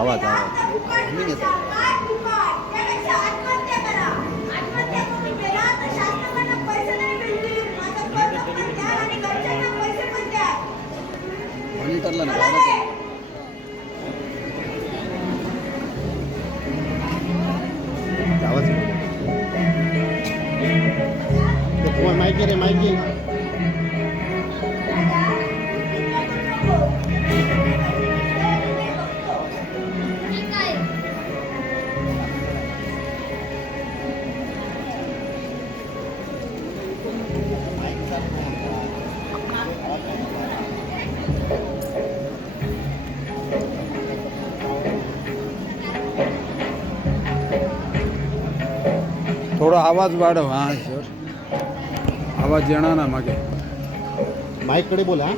आवाज आवाज मी घेतो. मॉनिटरला ना आवाज माहिती रे माहिती. थोडा आवाज वाढव. हां सर आवाज येणार ना मागे. माईककडे बोला.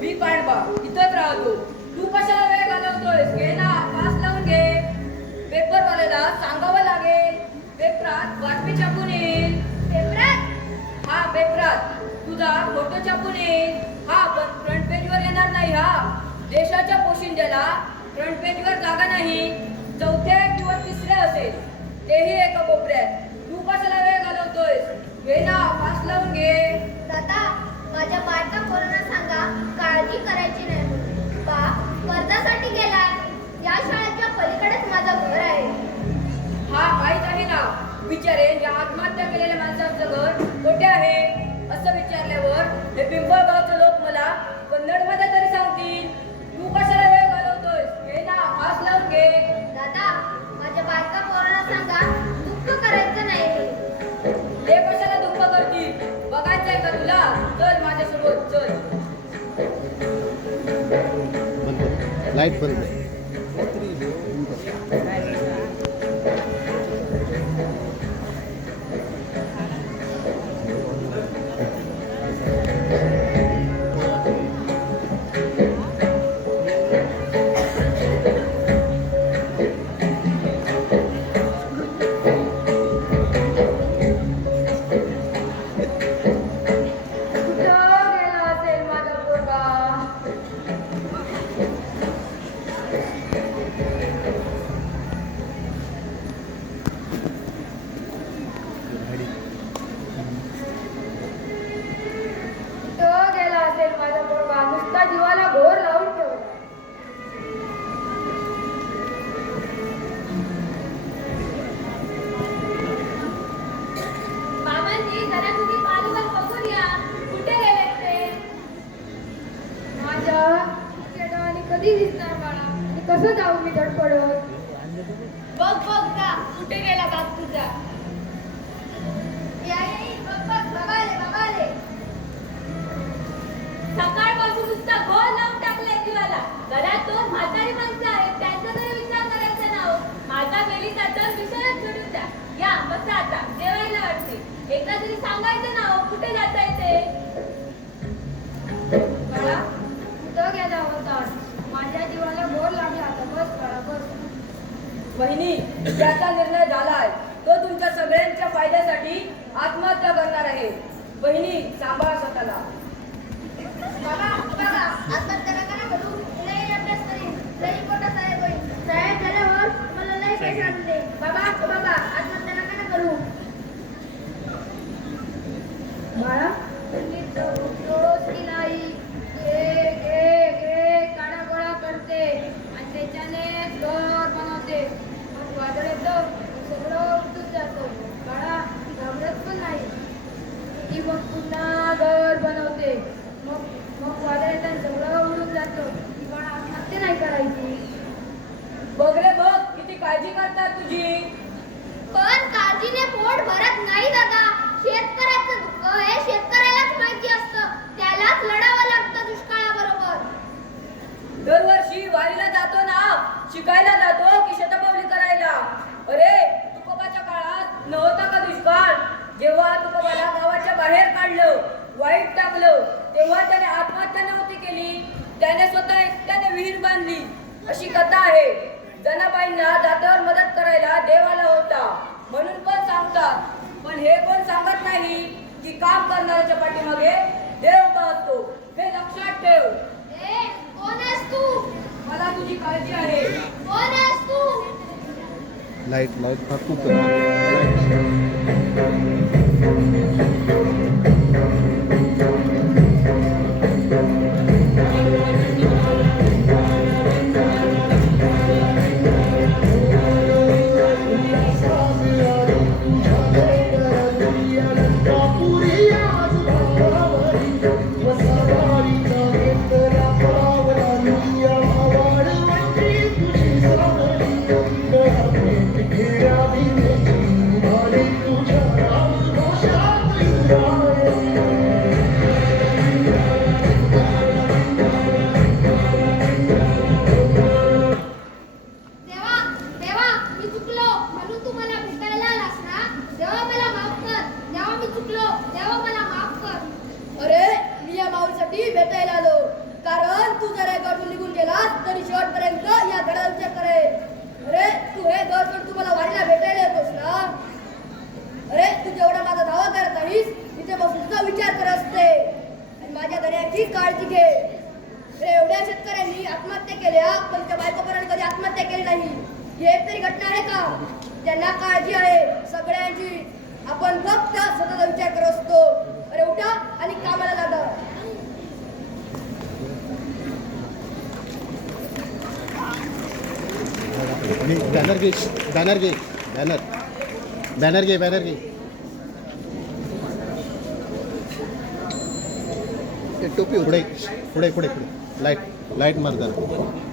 मी पांडवा इथंच राहतो. तू कशाला वेळ घालवतोयस? घे ना, पास लावून घे. पेपरवाल्याला सांगावं लागेल. पेपरात बातमी छापून येईल. पेपरात? हा पेपरात तुझा फोटो छापून येईल. हा पण फ्रंट पेजवर येणार नाही. हा देशाच्या पोशिंद्याला फ्रंट पेजवर जागा नाही. चौथ्या किंवा तिसऱ्या असेल, तेही एका कोपऱ्यात. तू कशाला वेळ घालवतोयस? घे ना, पास लावून घे. दादा, माझ्या बायका पोरांना सांगा काळजी करायची नाही म्हणून. बा कर्जासाठी गेलाय. या शाळेच्या पलीकडेच माझं घर आहे. हा माहीत आहे ना. विचारेन या आत्महत्या केलेल्या माणसाचं घर कुठे आहे असं विचारल्यावर हे पिंपळगावचे लोक मला कन्नडमध्ये तरी सांगतील. तू कशाला वेळ घालवतोयस? घे ना, पास लावून घे. दादा, माझ्या बायका पोरांना सांगा दुःख करायचं नाही म्हणून. ते कशाला दुःख करतील? बघायचंय का तुला? चल माझ्यासोबत चल. लाईट बंद. जीवाला घोर लावून ठेवला. बाबांनी जरा तुम्ही पालूवर बघून या. कुठे गेले ते? माझ्या डोळ्याने कधी दिसणार मला? आणि कसं जाऊ मी धडपडत? बघ बघ का कुठे गेला बाप तुझा? या बघ बघ बाबाले. सकाळपासून नुसता गोल लावून टाकलाय जीवाला. घरात दोन म्हातारी माणसं आहेत, त्यांचा तरी विचार करायचा ना हो. माझा बेलीचा तर विषयच सोडून द्या. या बसा आता, जेवायला वाटते. एकदा तरी सांगायचं ना हो कुठे जाताय ते. बाळा कुठं गेला होता? माझ्या जीवाला घोर लागला आता. बस बाळा बस. वहिनी, ज्याचा निर्णय झालाय तो तुमच्या सगळ्यांच्या फायद्यासाठी आत्महत्या करणार आहे. वहिनी सांभाळा स्वतःला. बाबा आत्महत्या नका करू. लई अभ्यास करीन. लई मोठा साहेब होईन. साहेब झाल्यावर मला लई पैसे आणून दे. बाबा आत्महत्या नका करू. बाळा मी रोज की नाही घे काढा गोळा करते आणि त्याच्याने घर बनवते. मग वादळ येतं सगळं उठून जातं. बाळा घाबरत पण नाही. ती मग पुन्हा घर बनवते. मग वादळ येतं सगळं उडून जातं. ती बाळा आत्महत्या नाही करायची. बघ रे बघ किती काळजी करतात तुझी. पण काळजीने पोट भरत नाही दादा. शेतकऱ्याचं दुःख हे शेतकऱ्यालाच माहिती असतं. त्यालाच लढावं लागतं दुष्काळाबरोबर. दरवर्षी वारीला जातो ना, शिकायला जातो की शतपावली करायला. अरे तुकोबाच्या काळात नव्हता का दुष्काळ? जेव्हा तुकोबाला गावाच्या बाहेर काढलं, वाईट टाकलं, तेव्हा त्याने आत्महत्या नव्हती केली. त्याने स्वतः एकट्याने विहीर बांधली. अशी कथा आहे. जनाबाईंना जात्यावर मदत करायला देव आला होता म्हणून पण सांगतात. पण हे कोण सांगत नाही की काम करणाऱ्याच्या पाठीमागे देव उभा असतो. हे लक्षात ठेव. ए कोण आहेस तू? मला तुझी काळजी आहे. कोण आहेस तू? लाईट खूप देवा मी चुकलो म्हणून तू मला भेटायला आलास ना. देवा मला माफ कर. देवा मी चुकलो. देवा मला माफ कर. अरे मी या माऊलीसाठी भेटायला आलो. कारण तू जर हे घरातून निघून गेलास तरी शेवटपर्यंत या घराचा विचार करेल. अरे तू हे घर सोडून तू मला वारीला भेटायला येतोस ना. अरे तू जेवढा माझा धावा करत नाहीस तिथे बसून तुझा विचार करत असते आणि माझ्या घराची काळजी घे. अरे एवढ्या शेतकऱ्यांनी आत्महत्या केल्या पण त्या बायकोपर्यंत कधी आत्महत्या केली नाही. ही एक तरी घटना आहे का? त्यांना काळजी आहे सगळ्यांची. आपण फक्त स्वतःचा विचार करत असतो. अरे उठा आणि कामाला लागा. बॅनर घे टोपी पुढे लाईट मारतात.